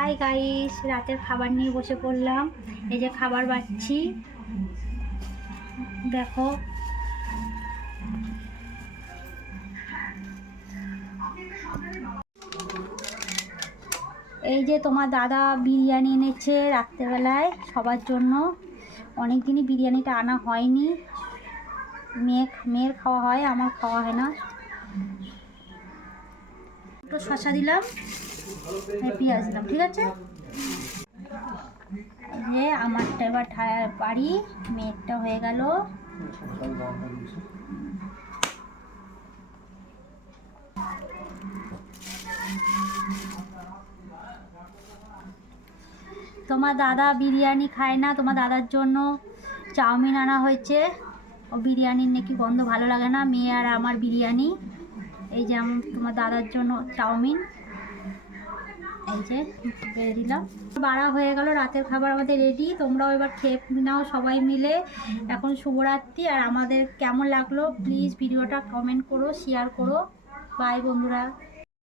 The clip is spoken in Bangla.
হাই গাইস, রাতের খাবার নিয়ে বসে পড়লাম। এই যে খাবার বাচ্ছি, দেখো। এই যে তোমার দাদা বিরিয়ানি এনেছে রাত্রেবেলায় সবার জন্য। অনেক দিনই বিরিয়ানিটা আনা হয়নি। মেয়ের খাওয়া হয়, আমার খাওয়া হয় না। একটু শসা দিলাম, পেঁয়াজ দিলাম, ঠিক আছে। যে আমারটা এবার বাড়ি, মেয়েরটা হয়ে গেল। তোমার দাদা বিরিয়ানি খায় না, তোমার দাদার জন্য চাউমিন আনা হয়েছে। ও বিরিয়ানির নাকি গন্ধ ভালো লাগে না। মেয়ে আর আমার বিরিয়ানি। এই যে তোমার দাদার জন্য চাউমিন, এই যে বেড়ে দিলাম। বাড়া হয়ে গেল, রাতের খাবার আমাদের রেডি। তোমরাও এবার খেয়ে নাও সবাই মিলে। এখন শুভরাত্রি। আর আমাদের কেমন লাগলো প্লিজ ভিডিওটা কমেন্ট করো, শেয়ার করো। বাই বন্ধুরা।